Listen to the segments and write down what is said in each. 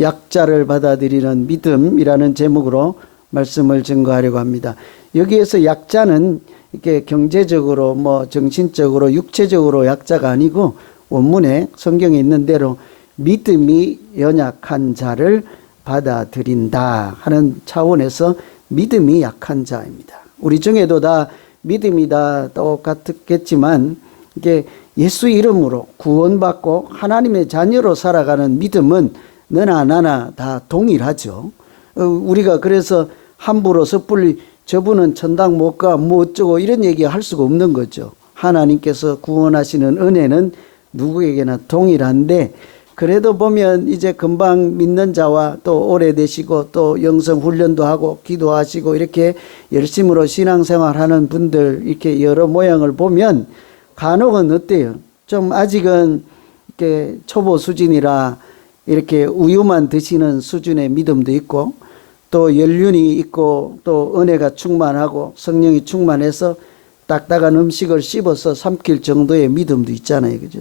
약자를 받아들이는 믿음이라는 제목으로 말씀을 증거하려고 합니다. 여기에서 약자는 이렇게 경제적으로 정신적으로 육체적으로 약자가 아니고 원문에 성경에 있는 대로 믿음이 연약한 자를 받아들인다 하는 차원에서 믿음이 약한 자입니다. 우리 중에도 다 믿음이 다 똑같겠지만 이게 예수 이름으로 구원받고 하나님의 자녀로 살아가는 믿음은 너나 나나 다 동일하죠. 우리가 그래서 함부로 섣불리 저분은 천당 못 가 뭐 어쩌고 이런 얘기 할 수가 없는 거죠. 하나님께서 구원하시는 은혜는 누구에게나 동일한데, 그래도 보면 이제 금방 믿는 자와 또 오래되시고 또 영성 훈련도 하고 기도하시고 이렇게 열심으로 신앙생활하는 분들 이렇게 여러 모양을 보면 간혹은 어때요? 좀 아직은 이렇게 초보 수준이라 이렇게 우유만 드시는 수준의 믿음도 있고, 또 연륜이 있고 또 은혜가 충만하고 성령이 충만해서 딱딱한 음식을 씹어서 삼킬 정도의 믿음도 있잖아요. 그죠?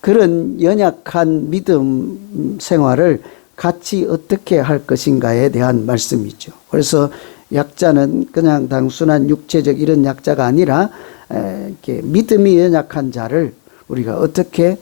그런 연약한 믿음 생활을 같이 어떻게 할 것인가에 대한 말씀이죠. 그래서 약자는 그냥 단순한 육체적 이런 약자가 아니라 이렇게 믿음이 연약한 자를 우리가 어떻게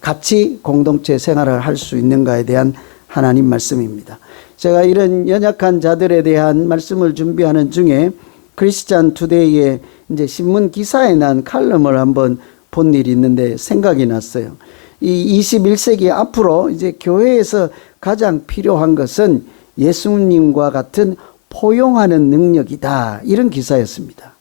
같이 공동체 생활을 할 수 있는가에 대한 하나님 말씀입니다. 제가 이런 연약한 자들에 대한 말씀을 준비하는 중에 크리스찬 투데이의 이제 신문 기사에 난 칼럼을 한번 본 일이 있는데 생각이 났어요. 이 21세기 앞으로 이제 교회에서 가장 필요한 것은 예수님과 같은 포용하는 능력이다. 이런 기사였습니다.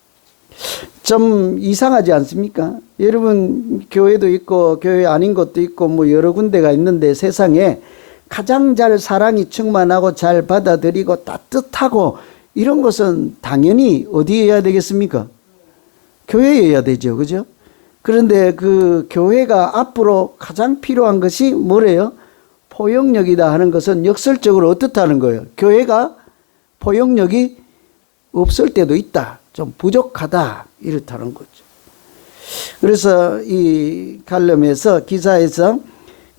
좀 이상하지 않습니까? 여러분, 교회도 있고 교회 아닌 것도 있고 여러 군데가 있는데 세상에 가장 잘 사랑이 충만하고 잘 받아들이고 따뜻하고 이런 것은 당연히 어디에 해야 되겠습니까? 교회에 해야 되죠. 그죠? 그런데 그 교회가 앞으로 가장 필요한 것이 뭐래요? 포용력이다 하는 것은 역설적으로 어떻다는 거예요? 교회가 포용력이 없을 때도 있다. 좀 부족하다. 이렇다는 거죠. 그래서 이 칼럼에서 기사에서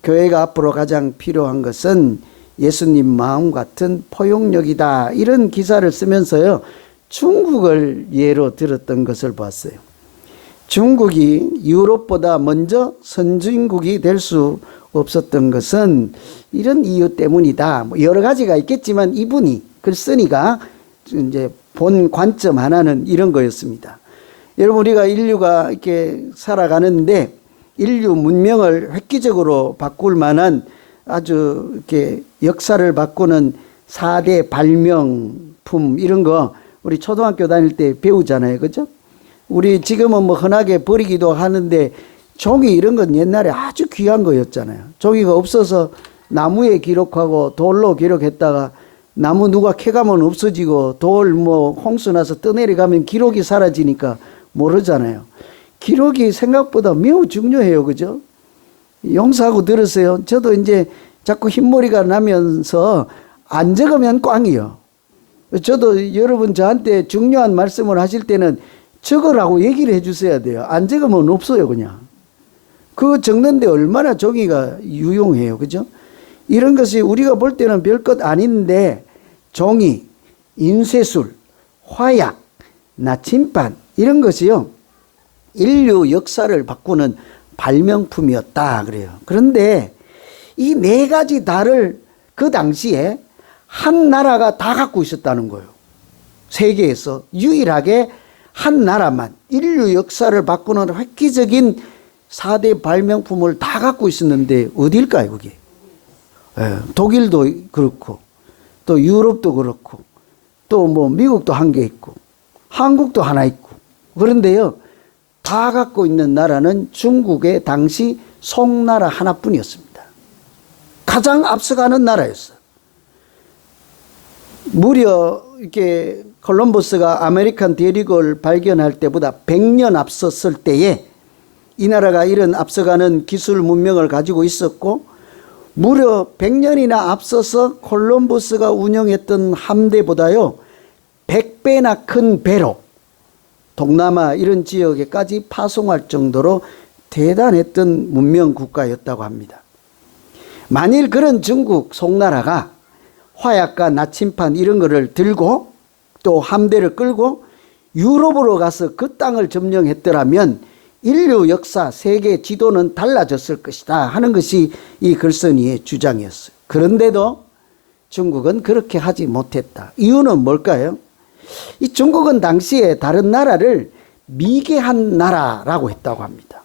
교회가 앞으로 가장 필요한 것은 예수님 마음 같은 포용력이다. 이런 기사를 쓰면서요. 중국을 예로 들었던 것을 봤어요. 중국이 유럽보다 먼저 선진국이 될 수 없었던 것은 이런 이유 때문이다. 여러 가지가 있겠지만 이분이 글 쓰니가 이제 본 관점 하나는 이런 거였습니다. 여러분, 우리가 인류가 이렇게 살아가는데 인류 문명을 획기적으로 바꿀 만한 아주 이렇게 역사를 바꾸는 4대 발명품 이런 거 우리 초등학교 다닐 때 배우잖아요. 그죠? 우리 지금은 흔하게 버리기도 하는데 종이 이런 건 옛날에 아주 귀한 거였잖아요. 종이가 없어서 나무에 기록하고 돌로 기록했다가 나무 누가 캐가면 없어지고 돌 홍수 나서 떠내려가면 기록이 사라지니까 모르잖아요. 기록이 생각보다 매우 중요해요. 그죠? 용서하고 들으세요. 저도 이제 자꾸 흰머리가 나면서 안 적으면 꽝이요. 저도 여러분 저한테 중요한 말씀을 하실 때는 적으라고 얘기를 해 주셔야 돼요. 안 적으면 없어요. 그냥. 그 적는데 얼마나 종이가 유용해요. 그죠? 이런 것이 우리가 볼 때는 별것 아닌데 종이, 인쇄술, 화약, 나침반 이런 것이요. 인류 역사를 바꾸는 발명품이었다 그래요. 그런데 이 네 가지 다를 그 당시에 한 나라가 다 갖고 있었다는 거예요. 세계에서 유일하게 한 나라만 인류 역사를 바꾸는 획기적인 4대 발명품을 다 갖고 있었는데 어딜까요 그게? 독일도 그렇고 또 유럽도 그렇고 또 미국도 한 개 있고 한국도 하나 있고, 그런데요 다 갖고 있는 나라는 중국의 당시 송나라 하나뿐이었습니다. 가장 앞서가는 나라였어요. 무려 이렇게 콜럼버스가 아메리칸 대륙을 발견할 때보다 100년 앞섰을 때에 이 나라가 이런 앞서가는 기술 문명을 가지고 있었고, 무려 100년이나 앞서서 콜럼버스가 운영했던 함대보다요 100배나 큰 배로 동남아 이런 지역에까지 파송할 정도로 대단했던 문명 국가였다고 합니다. 만일 그런 중국 송나라가 화약과 나침판 이런 거를 들고 또 함대를 끌고 유럽으로 가서 그 땅을 점령했더라면 인류 역사 세계 지도는 달라졌을 것이다 하는 것이 이 글쓴이의 주장이었어요. 그런데도 중국은 그렇게 하지 못했다. 이유는 뭘까요? 이 중국은 당시에 다른 나라를 미개한 나라라고 했다고 합니다.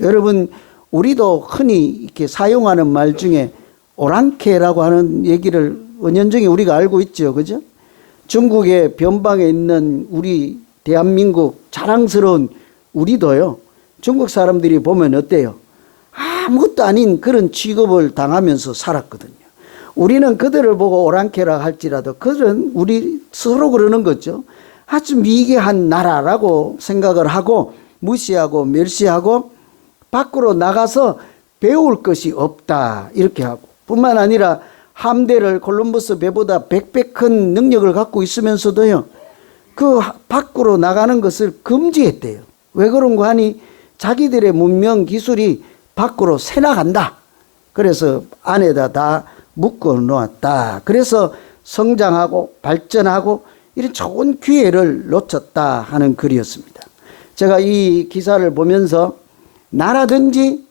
여러분, 우리도 흔히 이렇게 사용하는 말 중에 오랑캐라고 하는 얘기를 은연중에 우리가 알고 있죠. 그죠? 중국의 변방에 있는 우리 대한민국 자랑스러운 우리도요, 중국 사람들이 보면 어때요? 아무것도 아닌 그런 취급을 당하면서 살았거든요. 우리는 그들을 보고 오랑캐라 할지라도 그들은 우리 서로 그러는 거죠. 아주 미개한 나라라고 생각을 하고 무시하고 멸시하고 밖으로 나가서 배울 것이 없다 이렇게 하고, 뿐만 아니라 함대를 콜럼버스 배보다 100배 큰 능력을 갖고 있으면서도요, 그 밖으로 나가는 것을 금지했대요. 왜 그런가 하니 자기들의 문명 기술이 밖으로 새나간다. 그래서 안에다 다 묶어 놓았다. 그래서 성장하고 발전하고 이런 좋은 기회를 놓쳤다 하는 글이었습니다. 제가 이 기사를 보면서 나라든지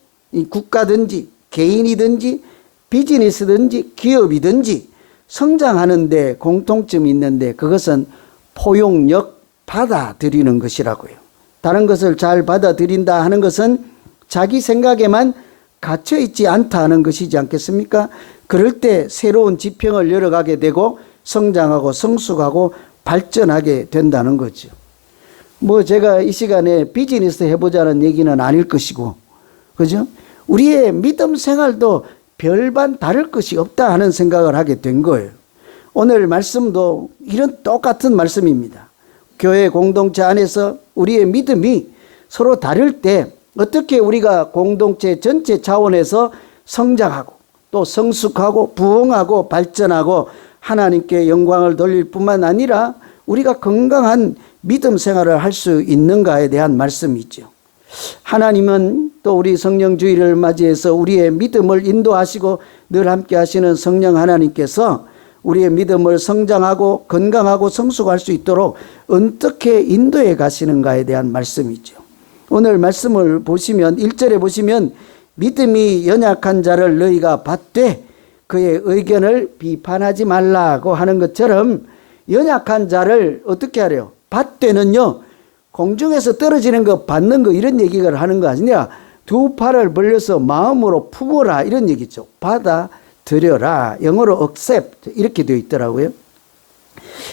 국가든지 개인이든지 비즈니스든지 기업이든지 성장하는데 공통점이 있는데 그것은 포용력, 받아들이는 것이라고요. 다른 것을 잘 받아들인다 하는 것은 자기 생각에만 갇혀 있지 않다 하는 것이지 않겠습니까? 그럴 때 새로운 지평을 열어가게 되고 성장하고 성숙하고 발전하게 된다는 거죠. 뭐 제가 이 시간에 비즈니스 해보자는 얘기는 아닐 것이고, 그죠? 우리의 믿음 생활도 별반 다를 것이 없다 하는 생각을 하게 된 거예요. 오늘 말씀도 이런 똑같은 말씀입니다. 교회 공동체 안에서 우리의 믿음이 서로 다를 때 어떻게 우리가 공동체 전체 차원에서 성장하고 또 성숙하고 부흥하고 발전하고 하나님께 영광을 돌릴 뿐만 아니라 우리가 건강한 믿음 생활을 할 수 있는가에 대한 말씀이죠. 하나님은 또 우리 성령주의를 맞이해서 우리의 믿음을 인도하시고 늘 함께 하시는 성령 하나님께서 우리의 믿음을 성장하고 건강하고 성숙할 수 있도록 어떻게 인도해 가시는가에 대한 말씀이죠. 오늘 말씀을 보시면 1절에 보시면 믿음이 연약한 자를 너희가 받되 그의 의견을 비판하지 말라고 하는 것처럼 연약한 자를 어떻게 하래요? 받되는요, 공중에서 떨어지는 거 받는 거 이런 얘기를 하는 거 아니냐. 두 팔을 벌려서 마음으로 품어라 이런 얘기죠. 받아들여라. 영어로 accept 이렇게 되어 있더라고요.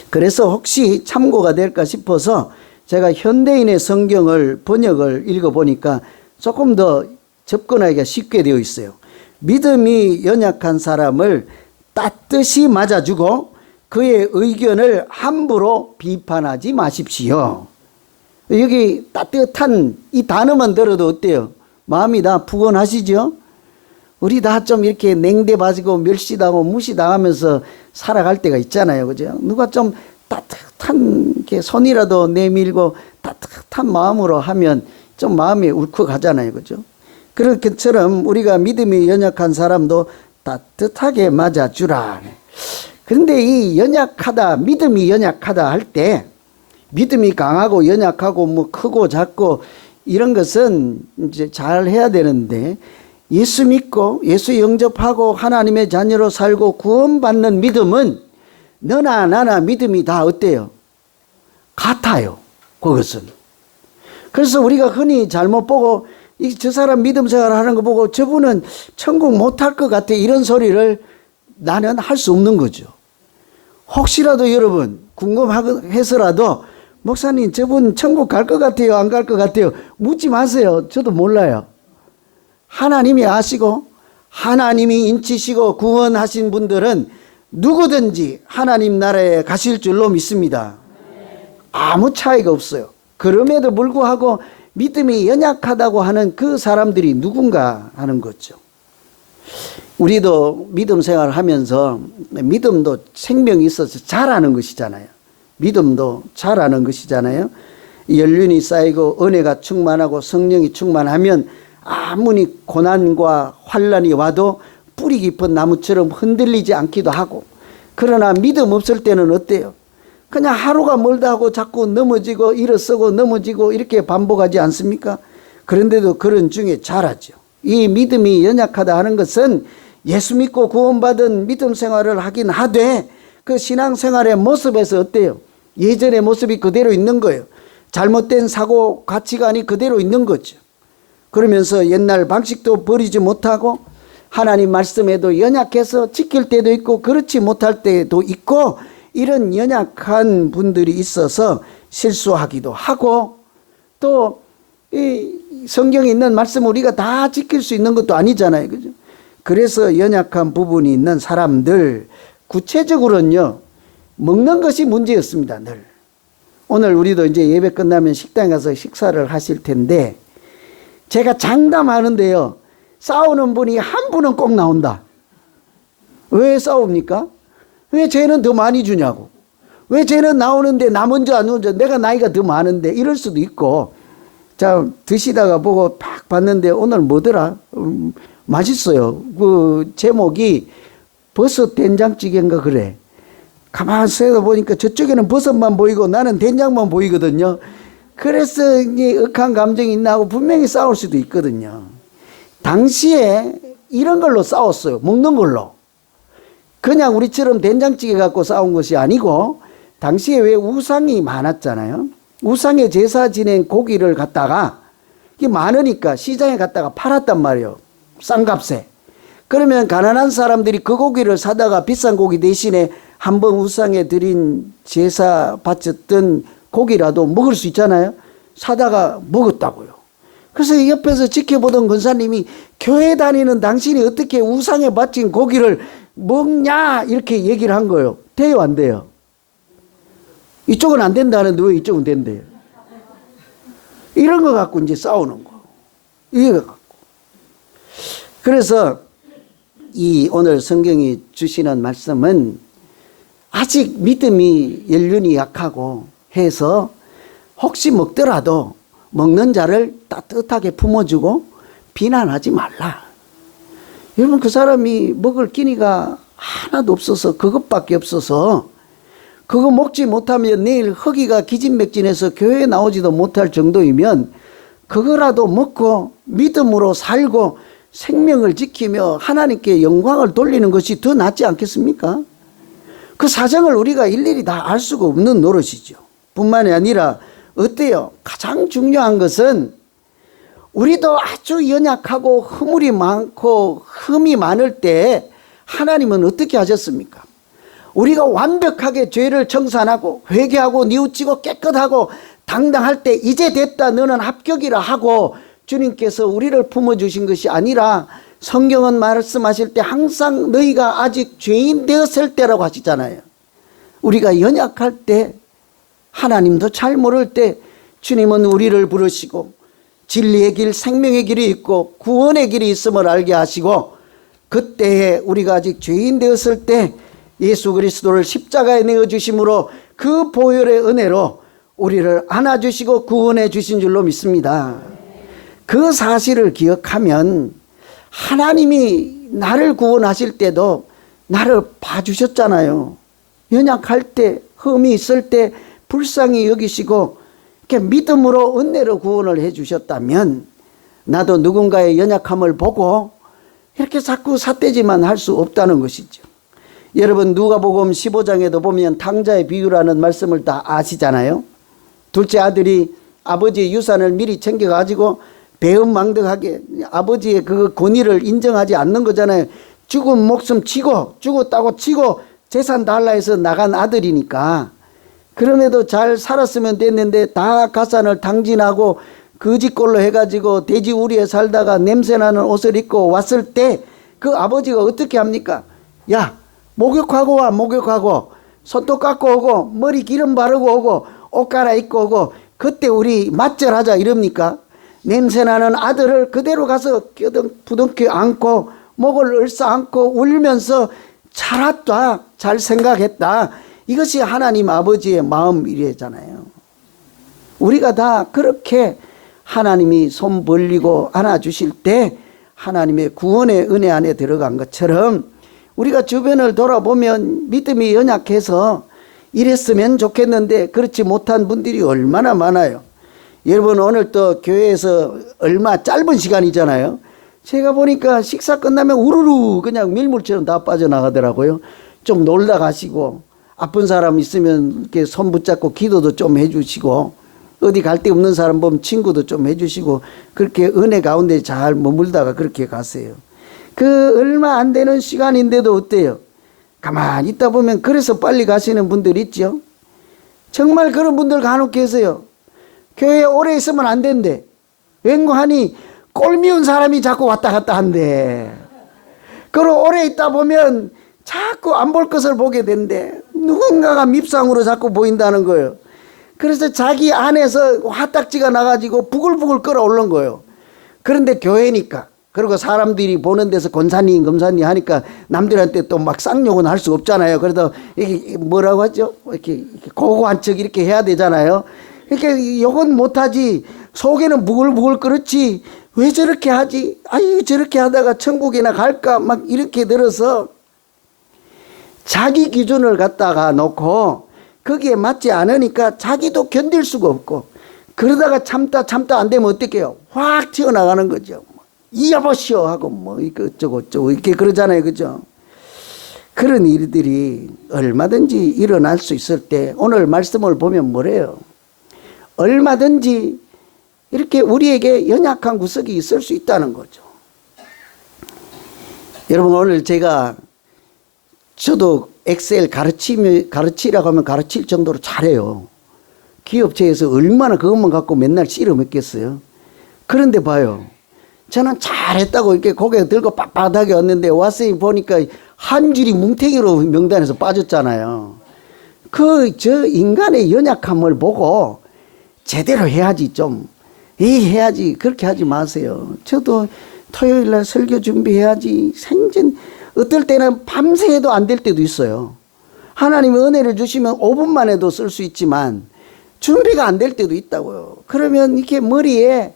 그래서 혹시 참고가 될까 싶어서 제가 현대인의 성경을 번역을 읽어보니까 조금 더 접근하기가 쉽게 되어 있어요. 믿음이 연약한 사람을 따뜻이 맞아주고 그의 의견을 함부로 비판하지 마십시오. 여기 따뜻한 이 단어만 들어도 어때요? 마음이 다 푸근하시죠? 우리 다 좀 이렇게 냉대봐지고 멸시당하고 무시당하면서 살아갈 때가 있잖아요. 그죠? 누가 좀 따뜻한 게 손이라도 내밀고 따뜻한 마음으로 하면 좀 마음이 울컥하잖아요. 그죠? 그런 것처럼 우리가 믿음이 연약한 사람도 따뜻하게 맞아주라. 그런데 이 연약하다, 믿음이 연약하다 할 때 믿음이 강하고 연약하고 뭐 크고 작고 이런 것은 이제 잘 해야 되는데 예수 믿고 예수 영접하고 하나님의 자녀로 살고 구원받는 믿음은 너나 나나 믿음이 다 어때요? 같아요. 그것은. 그래서 우리가 흔히 잘못 보고 저 사람 믿음 생활 하는 거 보고 저분은 천국 못할 것 같아 이런 소리를 나는 할 수 없는 거죠. 혹시라도 여러분 궁금해서라도 목사님 저분 천국 갈 것 같아요? 안 갈 것 같아요? 묻지 마세요. 저도 몰라요. 하나님이 아시고 하나님이 인치시고 구원하신 분들은 누구든지 하나님 나라에 가실 줄로 믿습니다. 아무 차이가 없어요. 그럼에도 불구하고 믿음이 연약하다고 하는 그 사람들이 누군가 하는 거죠. 우리도 믿음 생활을 하면서 믿음도 생명이 있어서 자라는 것이잖아요. 믿음도 자라는 것이잖아요. 연륜이 쌓이고 은혜가 충만하고 성령이 충만하면 아무리 고난과 환난이 와도 뿌리 깊은 나무처럼 흔들리지 않기도 하고, 그러나 믿음 없을 때는 어때요? 그냥 하루가 멀다 하고 자꾸 넘어지고 일어서고 넘어지고 이렇게 반복하지 않습니까? 그런데도 그런 중에 자라죠. 이 믿음이 연약하다 하는 것은 예수 믿고 구원받은 믿음 생활을 하긴 하되 그 신앙생활의 모습에서 어때요? 예전의 모습이 그대로 있는 거예요. 잘못된 사고 가치관이 그대로 있는 거죠. 그러면서 옛날 방식도 버리지 못하고 하나님 말씀에도 연약해서 지킬 때도 있고 그렇지 못할 때도 있고, 이런 연약한 분들이 있어서 실수하기도 하고, 또 이 성경에 있는 말씀 우리가 다 지킬 수 있는 것도 아니잖아요. 그죠? 그래서 연약한 부분이 있는 사람들, 구체적으로는요, 먹는 것이 문제였습니다. 늘. 오늘 우리도 이제 예배 끝나면 식당에 가서 식사를 하실 텐데, 제가 장담하는데요, 싸우는 분이 한 분은 꼭 나온다. 왜 싸웁니까? 왜 쟤는 더 많이 주냐고. 왜 쟤는 나오는데 나 먼저 안 먼저, 내가 나이가 더 많은데, 이럴 수도 있고. 자, 드시다가 보고 팍 봤는데 오늘 뭐더라? 맛있어요. 그 제목이 버섯 된장찌개인가 그래. 가만히 서 보니까 저쪽에는 버섯만 보이고 나는 된장만 보이거든요. 그래서 이게 억한 감정이 있나 하고 분명히 싸울 수도 있거든요. 당시에 이런 걸로 싸웠어요. 먹는 걸로. 그냥 우리처럼 된장찌개 갖고 싸운 것이 아니고, 당시에 왜 우상이 많았잖아요. 우상에 제사 지낸 고기를 갖다가 이게 많으니까 시장에 갖다가 팔았단 말이에요. 싼 값에. 그러면 가난한 사람들이 그 고기를 사다가 비싼 고기 대신에 한번 우상에 드린 제사 바쳤던 고기라도 먹을 수 있잖아요. 사다가 먹었다고요. 그래서 옆에서 지켜보던 권사님이, 교회 다니는 당신이 어떻게 우상에 바친 고기를 먹냐 이렇게 얘기를 한 거예요. 돼요, 안 돼요? 이쪽은 안 된다는데 왜 이쪽은 된대요? 이런 거 갖고 이제 싸우는 거. 이거 갖고. 그래서 이 오늘 성경이 주시는 말씀은 아직 믿음이 연륜이 약하고 해서 혹시 먹더라도 먹는 자를 따뜻하게 품어주고 비난하지 말라. 여러분, 그 사람이 먹을 끼니가 하나도 없어서, 그것밖에 없어서 그거 먹지 못하면 내일 허기가 기진맥진해서 교회에 나오지도 못할 정도이면 그거라도 먹고 믿음으로 살고 생명을 지키며 하나님께 영광을 돌리는 것이 더 낫지 않겠습니까? 그 사정을 우리가 일일이 다 알 수가 없는 노릇이죠. 뿐만이 아니라 어때요? 가장 중요한 것은 우리도 아주 연약하고 허물이 많고 흠이 많을 때 하나님은 어떻게 하셨습니까? 우리가 완벽하게 죄를 청산하고 회개하고 뉘우치고 깨끗하고 당당할 때 이제 됐다, 너는 합격이라 하고 주님께서 우리를 품어주신 것이 아니라, 성경은 말씀하실 때 항상 너희가 아직 죄인 되었을 때라고 하시잖아요. 우리가 연약할 때, 하나님도 잘 모를 때 주님은 우리를 부르시고 진리의 길, 생명의 길이 있고 구원의 길이 있음을 알게 하시고, 그때에 우리가 아직 죄인 되었을 때 예수 그리스도를 십자가에 내어주심으로 그 보혈의 은혜로 우리를 안아주시고 구원해 주신 줄로 믿습니다. 그 사실을 기억하면 하나님이 나를 구원하실 때도 나를 봐주셨잖아요. 연약할 때, 흠이 있을 때 불쌍히 여기시고 이렇게 믿음으로 은혜로 구원을 해 주셨다면, 나도 누군가의 연약함을 보고 이렇게 자꾸 삿대질만 할 수 없다는 것이죠. 여러분, 누가복음 15장에도 보면 탕자의 비유라는 말씀을 다 아시잖아요. 둘째 아들이 아버지의 유산을 미리 챙겨가지고 배은망덕하게 아버지의 그 권위를 인정하지 않는 거잖아요. 죽은 목숨 치고, 죽었다고 치고 재산 달라 해서 나간 아들이니까. 그럼에도 잘 살았으면 됐는데 다 가산을 탕진하고 거짓골로 해가지고 돼지 우리에 살다가 냄새나는 옷을 입고 왔을 때 그 아버지가 어떻게 합니까? 야, 목욕하고 와, 목욕하고 손톱 깎고 오고 머리 기름 바르고 오고 옷 갈아입고 오고 그때 우리 맞절하자 이럽니까? 냄새나는 아들을 그대로 가서 부둥켜 안고 목을 얼싸안고 울면서 잘했다, 잘 생각했다. 이것이 하나님 아버지의 마음이래잖아요. 우리가 다 그렇게 하나님이 손 벌리고 안아주실 때 하나님의 구원의 은혜 안에 들어간 것처럼 우리가 주변을 돌아보면 믿음이 연약해서 이랬으면 좋겠는데 그렇지 못한 분들이 얼마나 많아요. 여러분 오늘 또 교회에서 얼마 짧은 시간이잖아요. 제가 보니까 식사 끝나면 우르르 그냥 밀물처럼 다 빠져나가더라고요. 좀 놀다 가시고 아픈 사람 있으면 이렇게 손 붙잡고 기도도 좀 해주시고 어디 갈 데 없는 사람 보면 친구도 좀 해주시고 그렇게 은혜 가운데 잘 머물다가 그렇게 가세요. 그 얼마 안 되는 시간인데도 어때요? 가만히 있다 보면 그래서 빨리 가시는 분들 있죠. 정말 그런 분들 간혹 계세요. 교회에 오래 있으면 안 된대. 왠고하니 꼴미운 사람이 자꾸 왔다 갔다 한대. 그리고 오래 있다 보면 자꾸 안 볼 것을 보게 된대. 누군가가 밉상으로 자꾸 보인다는 거예요. 그래서 자기 안에서 화딱지가 나가지고 부글부글 끓어오른 거예요. 그런데 교회니까 그리고 사람들이 보는 데서 권사님 검사님 하니까 남들한테 또 막 쌍욕은 할 수 없잖아요. 그래도 이게 뭐라고 하죠? 이렇게 고고한 척 이렇게 해야 되잖아요. 이렇게 욕은 못하지 속에는 부글부글 끓었지 왜 저렇게 하지? 아유 저렇게 하다가 천국이나 갈까 막 이렇게 들어서 자기 기준을 갖다가 놓고 거기에 맞지 않으니까 자기도 견딜 수가 없고 그러다가 참다 안 되면 어떡해요? 확 튀어나가는 거죠. 이여보시오 하고 뭐 이것저것 이렇게 그러잖아요. 그죠? 그런 일들이 얼마든지 일어날 수 있을 때 오늘 말씀을 보면 뭐래요? 얼마든지 이렇게 우리에게 연약한 구석이 있을 수 있다는 거죠. 여러분 오늘 저도 엑셀 가르치라고 하면 가르칠 정도로 잘해요. 기업체에서 얼마나 그것만 갖고 맨날 씨름 했겠어요. 그런데 봐요. 저는 잘했다고 이렇게 고개 들고 빳빳하게 왔는데 와서 보니까 한 줄이 뭉탱이로 명단에서 빠졌잖아요. 저 인간의 연약함을 보고 제대로 해야지 좀. 해야지. 그렇게 하지 마세요. 저도 토요일 날 설교 준비해야지. 생전 어떨 때는 밤새 해도 안 될 때도 있어요. 하나님의 은혜를 주시면 5분만 해도 쓸 수 있지만 준비가 안 될 때도 있다고요. 그러면 이렇게 머리에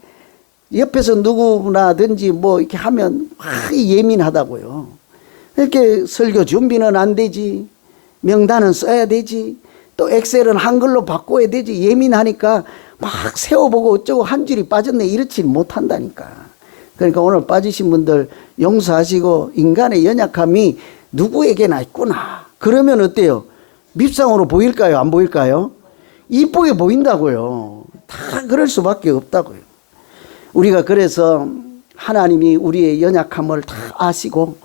옆에서 누구나든지 뭐 이렇게 하면 예민하다고요. 이렇게 설교 준비는 안 되지. 명단은 써야 되지. 또 엑셀은 한글로 바꿔야 되지. 예민하니까 막 세워보고 어쩌고 한 줄이 빠졌네. 이렇지 못한다니까. 그러니까 오늘 빠지신 분들 용서하시고 인간의 연약함이 누구에게나 있구나. 그러면 어때요? 밉상으로 보일까요? 안 보일까요? 이쁘게 보인다고요. 다 그럴 수밖에 없다고요. 우리가 그래서 하나님이 우리의 연약함을 다 아시고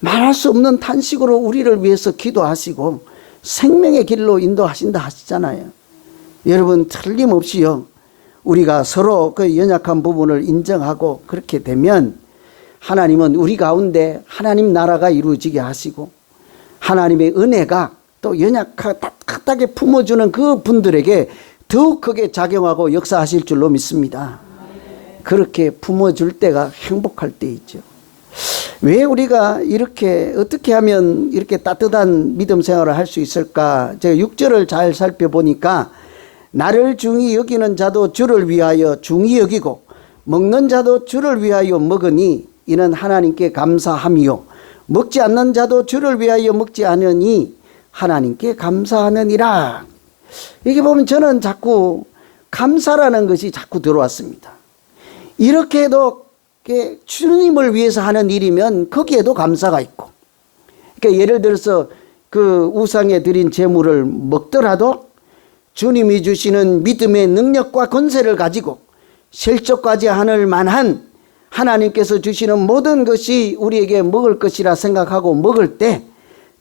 말할 수 없는 탄식으로 우리를 위해서 기도하시고 생명의 길로 인도하신다 하시잖아요. 여러분 틀림없이요. 우리가 서로 그 연약한 부분을 인정하고 그렇게 되면 하나님은 우리 가운데 하나님 나라가 이루어지게 하시고 하나님의 은혜가 또 따뜻하게 품어주는 그 분들에게 더욱 크게 작용하고 역사하실 줄로 믿습니다. 그렇게 품어줄 때가 행복할 때이죠. 왜 우리가 이렇게 어떻게 하면 이렇게 따뜻한 믿음 생활을 할 수 있을까? 제가 6절을 잘 살펴보니까 나를 중히 여기는 자도 주를 위하여 중히 여기고 먹는 자도 주를 위하여 먹으니 이는 하나님께 감사함이요 먹지 않는 자도 주를 위하여 먹지 않으니 하나님께 감사하느니라. 여기 보면 저는 자꾸 감사라는 것이 자꾸 들어왔습니다. 이렇게 해도 주님을 위해서 하는 일이면 거기에도 감사가 있고, 그러니까 예를 들어서 그 우상에 드린 제물을 먹더라도 주님이 주시는 믿음의 능력과 권세를 가지고 실족까지 하늘 만한 하나님께서 주시는 모든 것이 우리에게 먹을 것이라 생각하고 먹을 때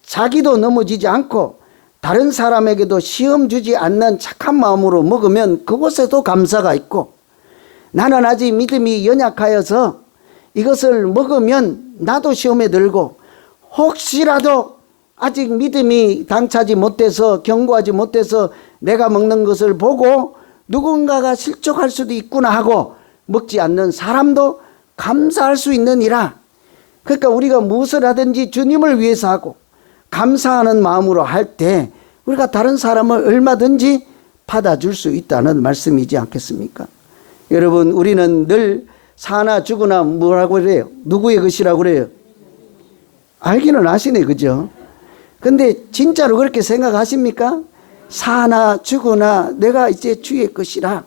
자기도 넘어지지 않고 다른 사람에게도 시험 주지 않는 착한 마음으로 먹으면 그곳에도 감사가 있고, 나는 아직 믿음이 연약하여서 이것을 먹으면 나도 시험에 들고 혹시라도 아직 믿음이 당차지 못해서 견고하지 못해서 내가 먹는 것을 보고 누군가가 실족할 수도 있구나 하고 먹지 않는 사람도 감사할 수 있느니라. 그러니까 우리가 무엇을 하든지 주님을 위해서 하고 감사하는 마음으로 할 때 우리가 다른 사람을 얼마든지 받아줄 수 있다는 말씀이지 않겠습니까? 여러분, 우리는 늘 사나 죽으나 뭐라고 그래요? 누구의 것이라고 그래요? 알기는 아시네, 그죠? 근데 진짜로 그렇게 생각하십니까? 사나 죽으나 내가 이제 주의 것이라.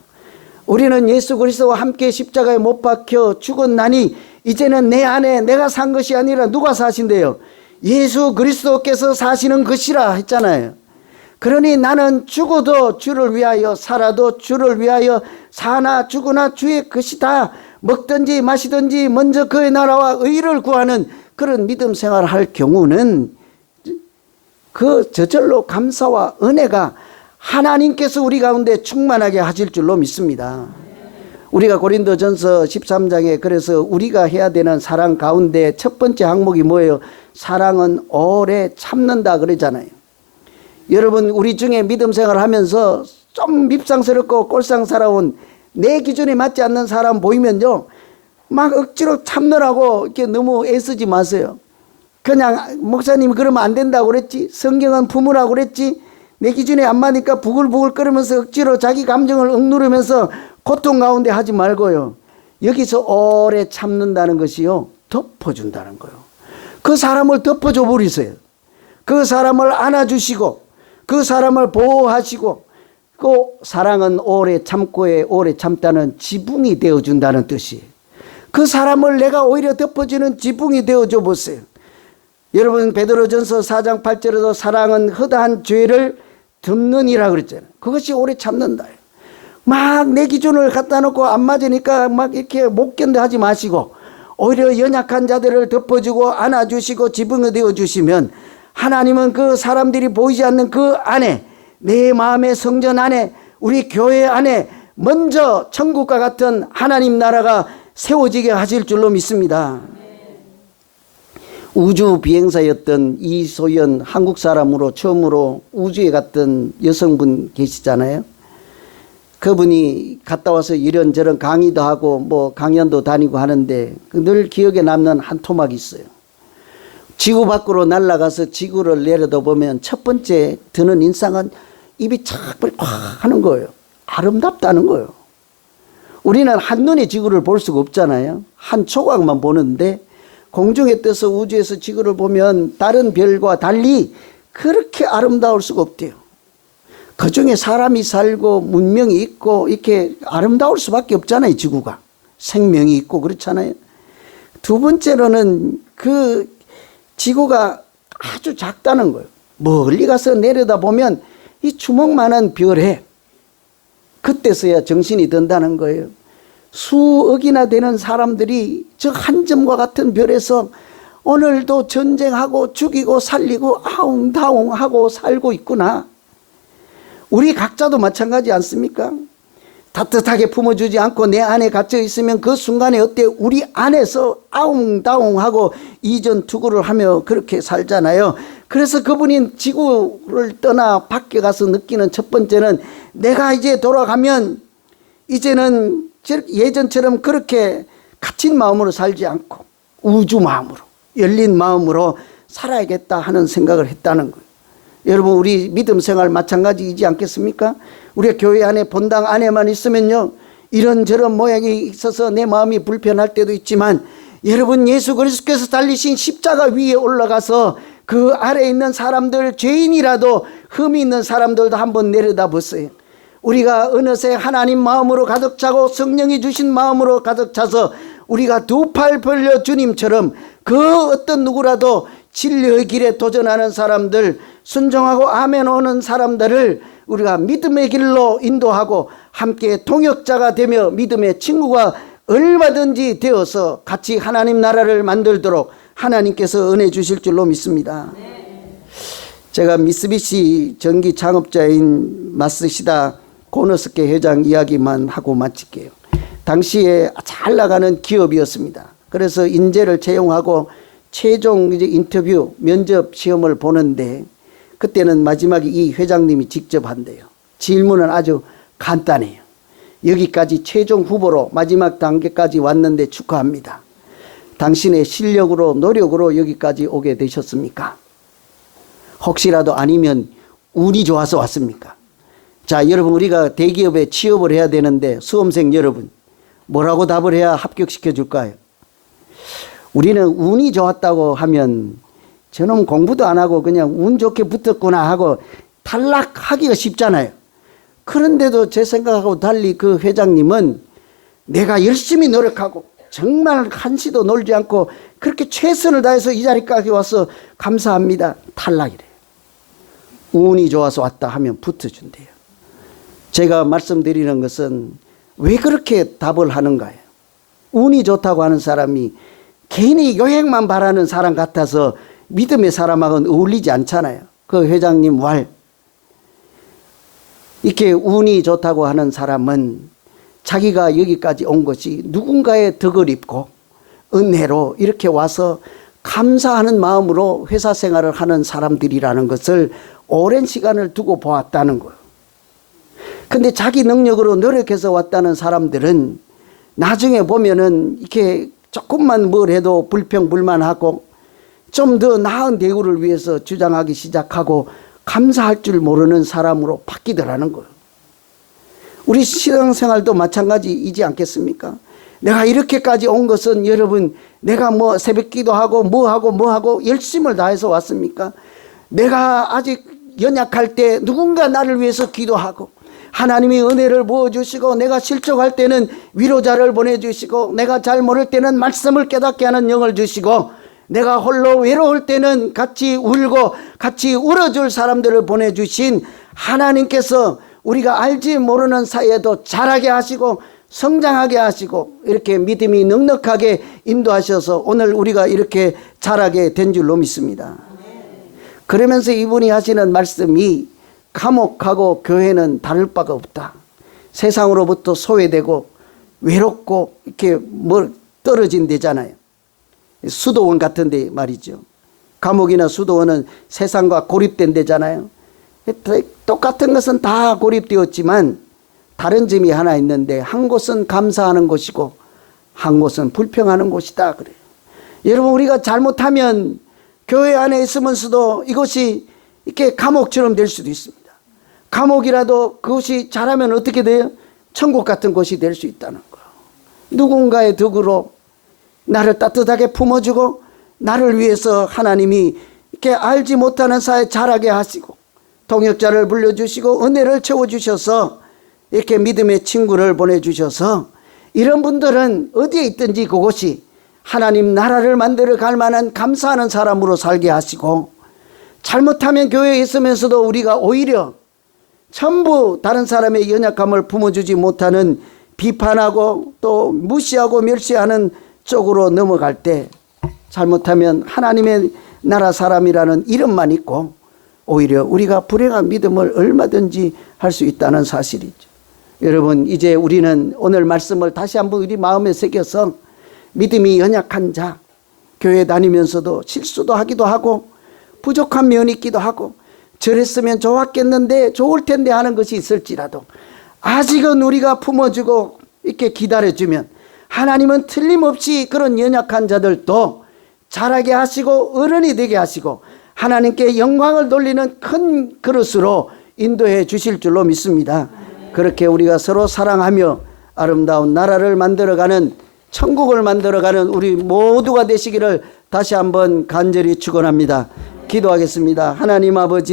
우리는 예수 그리스도와 함께 십자가에 못 박혀 죽었나니 이제는 내 안에 내가 산 것이 아니라 누가 사신대요? 예수 그리스도께서 사시는 것이라 했잖아요. 그러니 나는 죽어도 주를 위하여 살아도 주를 위하여 사나 죽으나 주의 것이다. 먹든지 마시든지 먼저 그의 나라와 의를 구하는 그런 믿음 생활을 할 경우는 그 저절로 감사와 은혜가 하나님께서 우리 가운데 충만하게 하실 줄로 믿습니다. 우리가 고린도전서 13장에 그래서 우리가 해야 되는 사랑 가운데 첫 번째 항목이 뭐예요? 사랑은 오래 참는다 그러잖아요. 여러분, 우리 중에 믿음 생활을 하면서 좀 밉상스럽고 꼴상 살아온 내 기준에 맞지 않는 사람 보이면요, 막 억지로 참느라고 이렇게 너무 애쓰지 마세요. 그냥 목사님이 그러면 안 된다고 그랬지, 성경은 품으라고 그랬지, 내 기준에 안 맞으니까 부글부글 끓으면서 억지로 자기 감정을 억누르면서 고통 가운데 하지 말고요, 여기서 오래 참는다는 것이요, 덮어준다는 거예요. 그 사람을 덮어줘 버리세요. 그 사람을 안아주시고 그 사람을 보호하시고, 그 사랑은 오래 참고에 오래 참다는 지붕이 되어준다는 뜻이에요. 그 사람을 내가 오히려 덮어주는 지붕이 되어줘 보세요. 여러분, 베드로전서 4장 8절에도 사랑은 허다한 죄를 덮느니라 그랬잖아요. 그것이 오래 참는다. 막 내 기준을 갖다 놓고 안 맞으니까 막 이렇게 못 견뎌 하지 마시고, 오히려 연약한 자들을 덮어주고 안아주시고 지붕이 되어주시면 하나님은 그 사람들이 보이지 않는 그 안에, 내 마음의 성전 안에, 우리 교회 안에 먼저 천국과 같은 하나님 나라가 세워지게 하실 줄로 믿습니다. 우주 비행사였던 이소연, 한국 사람으로 처음으로 우주에 갔던 여성분 계시잖아요. 그분이 갔다 와서 이런저런 강의도 하고 뭐 강연도 다니고 하는데 늘 기억에 남는 한 토막이 있어요. 지구 밖으로 날아가서 지구를 내려다보면 첫 번째 드는 인상은 입이 착 하는 거예요. 아름답다는 거예요. 우리는 한눈에 지구를 볼 수가 없잖아요. 한 조각만 보는데 공중에 떠서 우주에서 지구를 보면 다른 별과 달리 그렇게 아름다울 수가 없대요. 그 중에 사람이 살고 문명이 있고 이렇게 아름다울 수밖에 없잖아요. 지구가 생명이 있고 그렇잖아요. 두 번째로는 그 지구가 아주 작다는 거예요. 멀리 가서 내려다보면 이 주먹만한 별에 그때서야 정신이 든다는 거예요. 수억이나 되는 사람들이 저 한 점과 같은 별에서 오늘도 전쟁하고 죽이고 살리고 아웅다웅하고 살고 있구나. 우리 각자도 마찬가지 않습니까? 따뜻하게 품어주지 않고 내 안에 갇혀 있으면 그 순간에 어때? 우리 안에서 아웅다웅하고 이전투구를 하며 그렇게 살잖아요. 그래서 그분이 지구를 떠나 밖에 가서 느끼는 첫 번째는 내가 이제 돌아가면 이제는 예전처럼 그렇게 갇힌 마음으로 살지 않고 우주 마음으로, 열린 마음으로 살아야겠다 하는 생각을 했다는 거예요. 여러분, 우리 믿음 생활 마찬가지이지 않겠습니까? 우리가 교회 안에 본당 안에만 있으면요, 이런저런 모양이 있어서 내 마음이 불편할 때도 있지만, 여러분, 예수 그리스도께서 달리신 십자가 위에 올라가서 그 아래에 있는 사람들, 죄인이라도 흠이 있는 사람들도 한번 내려다보세요. 우리가 어느새 하나님 마음으로 가득 차고 성령이 주신 마음으로 가득 차서 우리가 두 팔 벌려 주님처럼 그 어떤 누구라도 진리의 길에 도전하는 사람들, 순종하고 아멘 오는 사람들을 우리가 믿음의 길로 인도하고 함께 동역자가 되며 믿음의 친구가 얼마든지 되어서 같이 하나님 나라를 만들도록 하나님께서 은혜 주실 줄로 믿습니다. 제가 미쓰비시 전기 창업자인 마쓰시다 고노스케 회장 이야기만 하고 마칠게요. 당시에 잘 나가는 기업이었습니다. 그래서 인재를 채용하고 최종 이제 인터뷰 면접 시험을 보는데 그때는 마지막에 이 회장님이 직접 한대요. 질문은 아주 간단해요. 여기까지 최종 후보로 마지막 단계까지 왔는데 축하합니다. 당신의 실력으로 노력으로 여기까지 오게 되셨습니까? 혹시라도 아니면 운이 좋아서 왔습니까? 자, 여러분, 우리가 대기업에 취업을 해야 되는데 수험생 여러분, 뭐라고 답을 해야 합격시켜 줄까요? 우리는 운이 좋았다고 하면 저놈 공부도 안 하고 그냥 운 좋게 붙었구나 하고 탈락하기가 쉽잖아요. 그런데도 제 생각하고 달리 그 회장님은 내가 열심히 노력하고 정말 한시도 놀지 않고 그렇게 최선을 다해서 이 자리까지 와서 감사합니다. 탈락이래요. 운이 좋아서 왔다 하면 붙어준대요. 제가 말씀드리는 것은 왜 그렇게 답을 하는가요? 운이 좋다고 하는 사람이 괜히 요행만 바라는 사람 같아서 믿음의 사람하고는 어울리지 않잖아요. 그 회장님 말. 이렇게 운이 좋다고 하는 사람은 자기가 여기까지 온 것이 누군가의 덕을 입고 은혜로 이렇게 와서 감사하는 마음으로 회사 생활을 하는 사람들이라는 것을 오랜 시간을 두고 보았다는 거예요. 근데 자기 능력으로 노력해서 왔다는 사람들은 나중에 보면은 이렇게 조금만 뭘 해도 불평불만하고 좀 더 나은 대우를 위해서 주장하기 시작하고 감사할 줄 모르는 사람으로 바뀌더라는 거예요. 우리 신앙생활도 마찬가지이지 않겠습니까? 내가 이렇게까지 온 것은 여러분 내가 뭐 새벽기도 하고 뭐하고 열심을 다해서 왔습니까? 내가 아직 연약할 때 누군가 나를 위해서 기도하고 하나님이 은혜를 부어주시고 내가 실족할 때는 위로자를 보내주시고 내가 잘 모를 때는 말씀을 깨닫게 하는 영을 주시고 내가 홀로 외로울 때는 같이 울고 같이 울어줄 사람들을 보내주신 하나님께서 우리가 알지 모르는 사이에도 자라게 하시고 성장하게 하시고 이렇게 믿음이 넉넉하게 인도하셔서 오늘 우리가 이렇게 자라게 된 줄로 믿습니다. 그러면서 이분이 하시는 말씀이 감옥하고 교회는 다를 바가 없다. 세상으로부터 소외되고 외롭고 이렇게 떨어진 데잖아요. 수도원 같은 데 말이죠. 감옥이나 수도원은 세상과 고립된 데잖아요. 똑같은 것은 다 고립되었지만 다른 점이 하나 있는데 한 곳은 감사하는 곳이고 한 곳은 불평하는 곳이다 그래요. 여러분 우리가 잘못하면 교회 안에 있으면서도 이것이 이렇게 감옥처럼 될 수도 있습니다. 감옥이라도 그것이 잘하면 어떻게 돼요? 천국 같은 곳이 될 수 있다는 거예요. 누군가의 덕으로 나를 따뜻하게 품어주고 나를 위해서 하나님이 이렇게 알지 못하는 사회 자라게 하시고 동역자를 불러주시고 은혜를 채워주셔서 이렇게 믿음의 친구를 보내주셔서 이런 분들은 어디에 있든지 그곳이 하나님 나라를 만들어 갈 만한 감사하는 사람으로 살게 하시고 잘못하면 교회에 있으면서도 우리가 오히려 전부 다른 사람의 연약함을 품어주지 못하는 비판하고 또 무시하고 멸시하는 쪽으로 넘어갈 때 잘못하면 하나님의 나라 사람이라는 이름만 있고 오히려 우리가 불행한 믿음을 얼마든지 할 수 있다는 사실이죠. 여러분 이제 우리는 오늘 말씀을 다시 한번 우리 마음에 새겨서 믿음이 연약한 자, 교회 다니면서도 실수도 하기도 하고 부족한 면이 있기도 하고 저랬으면 좋았겠는데 좋을 텐데 하는 것이 있을지라도 아직은 우리가 품어주고 이렇게 기다려주면 하나님은 틀림없이 그런 연약한 자들도 자라게 하시고 어른이 되게 하시고 하나님께 영광을 돌리는 큰 그릇으로 인도해 주실 줄로 믿습니다. 그렇게 우리가 서로 사랑하며 아름다운 나라를 만들어가는 천국을 만들어가는 우리 모두가 되시기를 다시 한번 간절히 축원합니다. 기도하겠습니다. 하나님 아버지